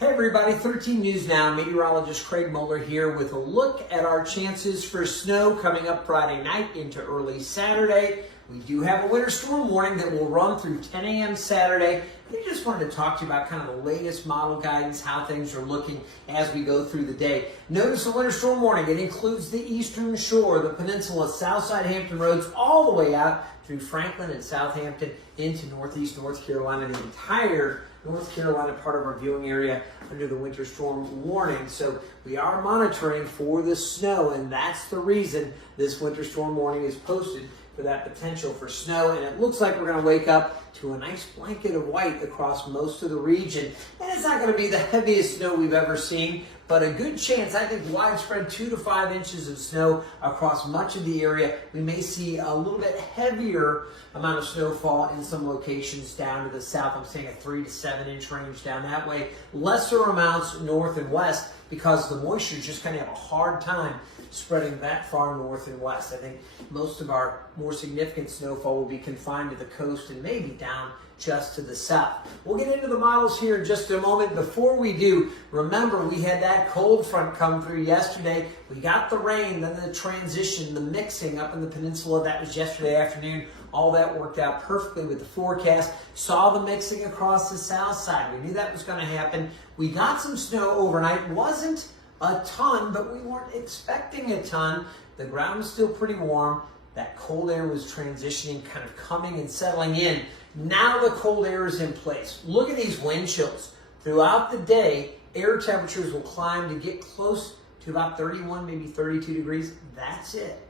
Hey everybody, 13 News Now, meteorologist Craig Moeller here with a look at our chances for snow coming up Friday night into early Saturday. We do have a winter storm warning that will run through 10 a.m. Saturday. I just wanted to talk to you about kind of the latest model guidance, how things are looking as we go through the day. Notice the winter storm warning. It includes the eastern shore, the peninsula, Southside Hampton Roads, all the way out through Franklin and Southampton into northeast North Carolina, the entire North Carolina part of our viewing area under the winter storm warning. So we are monitoring for the snow, and that's the reason this winter storm warning is posted, for that potential for snow. And it looks like we're going to wake up to a nice blanket of white across most of the region. And it's not going to be the heaviest snow we've ever seen, but a good chance, I think, widespread 2 to 5 inches of snow across much of the area. We may see a little bit heavier amount of snowfall in some locations down to the south. I'm saying a 3 to 7 inch range down that way. Lesser amounts north and west, because the moisture just kind of have a hard time spreading that far north and west. I think most of our more significant snowfall will be confined to the coast and maybe down just to the south. We'll get into the models here in just a moment. Before we do, remember we had that cold front come through yesterday. We got the rain, then the transition, the mixing up in the peninsula. That was yesterday afternoon. All that worked out perfectly with the forecast. Saw the mixing across the south side. We knew that was going to happen. We got some snow overnight. Wasn't a ton, but we weren't expecting a ton. The ground was still pretty warm. That cold air was transitioning, kind of coming and settling in. Now the cold air is in place. Look at these wind chills. Throughout the day, air temperatures will climb to get close to about 31, maybe 32 degrees. That's it.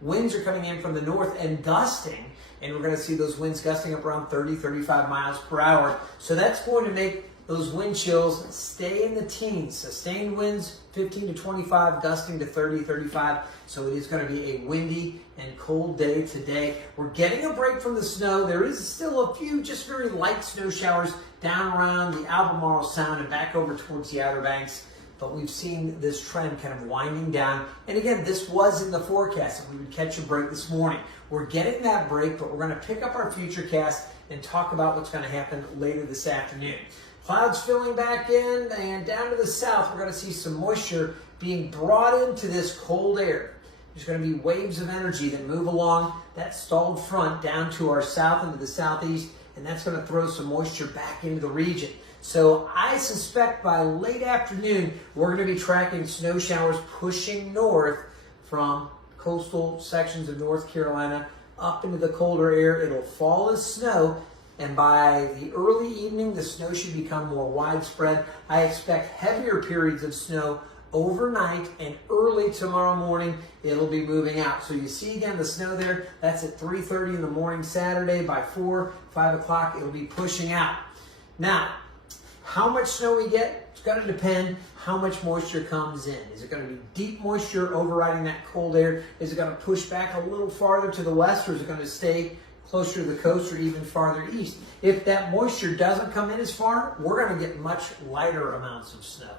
Winds are coming in from the north and gusting, and we're going to see those winds gusting up around 30, 35 miles per hour. So that's going to make those wind chills stay in the teens. Sustained winds, 15 to 25, gusting to 30, 35. So it is going to be a windy and cold day today. We're getting a break from the snow. There is still a few just very light snow showers down around the Albemarle Sound and back over towards the Outer Banks. But we've seen this trend kind of winding down. And again, this was in the forecast that we would catch a break this morning. We're getting that break, but we're going to pick up our future cast and talk about what's going to happen later this afternoon. Clouds filling back in, and down to the south, we're going to see some moisture being brought into this cold air. There's going to be waves of energy that move along that stalled front down to our south into the southeast, and that's going to throw some moisture back into the region. So I suspect by late afternoon, we're going to be tracking snow showers pushing north from coastal sections of North Carolina up into the colder air. It'll fall as snow, and by the early evening, the snow should become more widespread. I expect heavier periods of snow overnight, and early tomorrow morning, it'll be moving out. So you see again the snow there. That's at 3:30 in the morning Saturday. By 4, 5 o'clock, it'll be pushing out. Now, how much snow we get, it's going to depend how much moisture comes in. Is it going to be deep moisture overriding that cold air? Is it going to push back a little farther to the west, or is it going to stay closer to the coast or even farther east? If that moisture doesn't come in as far, we're going to get much lighter amounts of snow.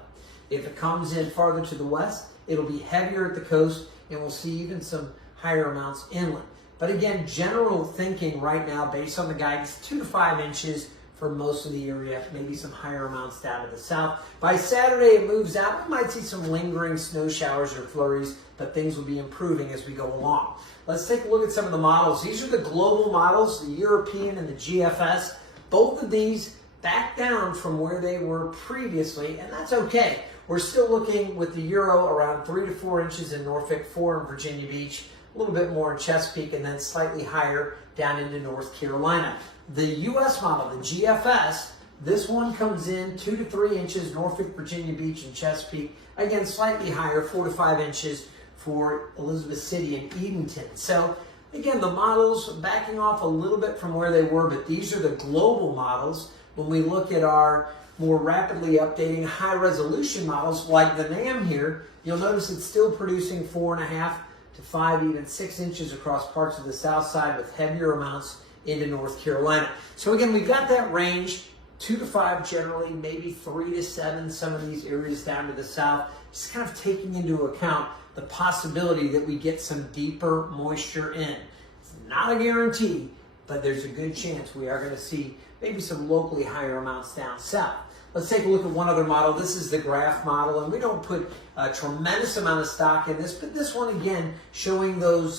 If it comes in farther to the west, it'll be heavier at the coast, and we'll see even some higher amounts inland. But again, general thinking right now, based on the guidance, 2 to 5 inches for most of the area, maybe some higher amounts down to the south. By Saturday, it moves out. We might see some lingering snow showers or flurries, but things will be improving as we go along. Let's take a look at some of the models. These are the global models, the European and the GFS. Both of these back down from where they were previously, and that's okay. We're still looking with the Euro around 3 to 4 inches in Norfolk, 4 in Virginia Beach, a little bit more in Chesapeake, and then slightly higher down into North Carolina. The US model, the GFS, this one comes in 2 to 3 inches, Norfolk, Virginia Beach, and Chesapeake. Again, slightly higher, 4 to 5 inches for Elizabeth City and Edenton. So again, the models backing off a little bit from where they were, but these are the global models. When we look at our more rapidly updating high resolution models like the NAM here, you'll notice it's still producing 4.5 to 5, even 6 inches across parts of the south side with heavier amounts into North Carolina. So again, we've got that range, 2 to 5 generally, maybe 3 to 7, some of these areas down to the south, just kind of taking into account the possibility that we get some deeper moisture in. It's not a guarantee, but there's a good chance we are going to see maybe some locally higher amounts down south. Let's take a look at one other model. This is the graph model, and we don't put a tremendous amount of stock in this, but this one again showing those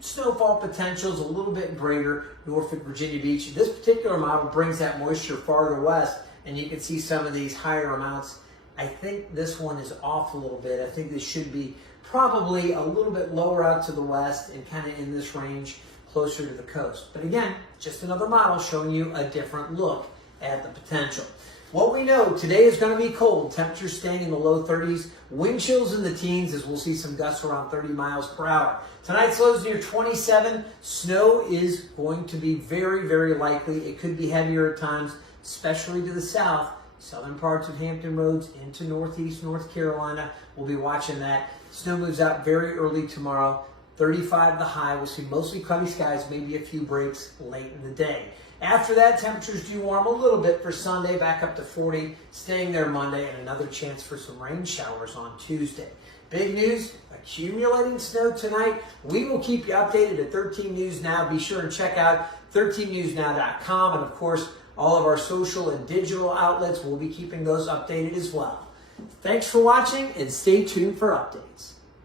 snowfall potentials a little bit greater. Norfolk, Virginia Beach. This particular model brings that moisture farther west, and you can see some of these higher amounts. I think this one is off a little bit. I think this should be probably a little bit lower out to the west and kind of in this range closer to the coast. But again, just another model showing you a different look at the potential. What we know, today is going to be cold. Temperatures staying in the low 30s. Wind chills in the teens as we'll see some gusts around 30 miles per hour. Tonight's lows near 27. Snow is going to be very, very likely. It could be heavier at times, especially to the south. Southern parts of Hampton Roads into northeast North Carolina. We'll be watching that. Snow moves out very early tomorrow. 35 the high. We'll see mostly cloudy skies, maybe a few breaks late in the day. After that, temperatures do warm a little bit for Sunday, back up to 40, staying there Monday, and another chance for some rain showers on Tuesday. Big news, accumulating snow tonight. We will keep you updated at 13 News Now. Be sure and check out 13newsnow.com, and of course, all of our social and digital outlets. We'll be keeping those updated as well. Thanks for watching, and stay tuned for updates.